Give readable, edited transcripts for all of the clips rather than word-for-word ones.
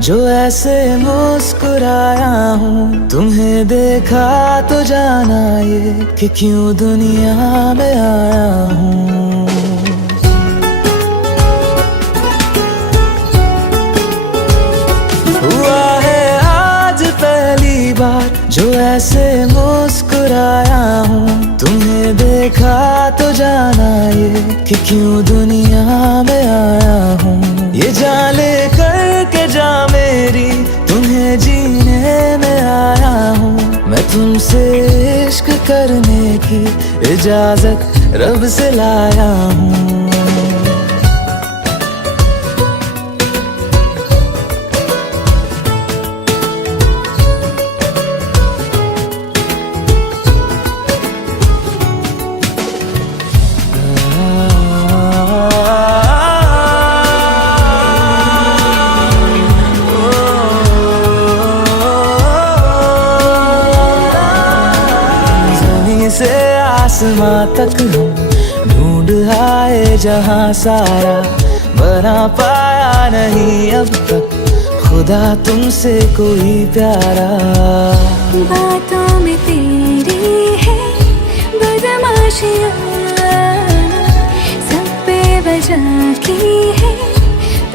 जो ऐसे मुस्कुराया हूँ। तुम्हें देखा तो जाना ये कि क्यों दुनिया में आया हूँ। हुआ है आज पहली बार जो ऐसे मुस्कुराया हूँ। तुम्हें देखा तो जाना ये कि क्यों दुनिया में आया हूँ। ये जान ले करके जा मेरी तुम्हें जीने में आया हूँ। मैं तुमसे इश्क करने की इजाजत रब से लाया हूँ। से आसमां तक हम ढूंढ आए जहां सारा, बना पाया नहीं अब तक खुदा तुमसे कोई प्यारा। बातों में तेरी है बदमाशियाँ, सब पे वजह की है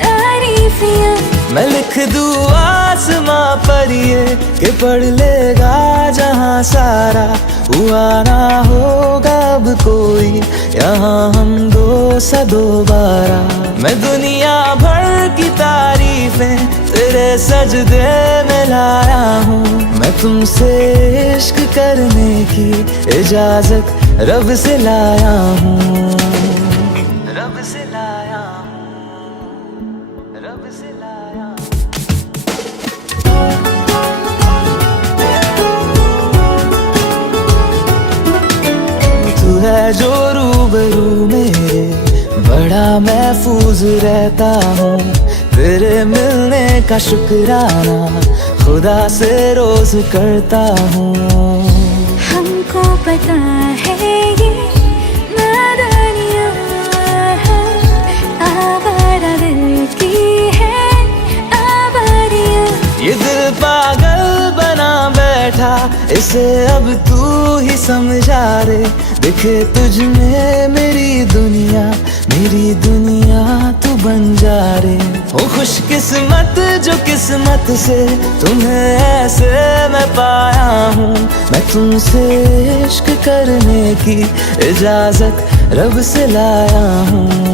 तारीफियाँ। मैं लिख दूँ आसमां पर ये कि पढ़ लेगा जहां सारा, हुआ ना होगा अब कोई यहाँ हम दो सा दोबारा। मैं दुनिया भर की तारीफें तेरे सजदे में लाया हूँ। मैं तुमसे इश्क करने की इजाजत रब से लाया हूँ। रब से लाया हूँ, रब से लाया हूँ। तू है जो रूबरू मेरे बड़ा महफूज रहता हूँ। तेरे मिलने का शुक्राना खुदा से रोज करता हूँ। हमको पता है ये नादानियाँ आवारा दिल की है आवारियाँ। ये दिल पागल बना बैठा इसे अब तू ही समझा रे। दिखे तुझ में मेरी दुनिया तू बन जा रे। हो खुशकिस्मत जो किस्मत से तुम्हें ऐसे मैं पाया हूँ। मैं तुमसे इश्क करने की इजाजत रब से लाया हूँ।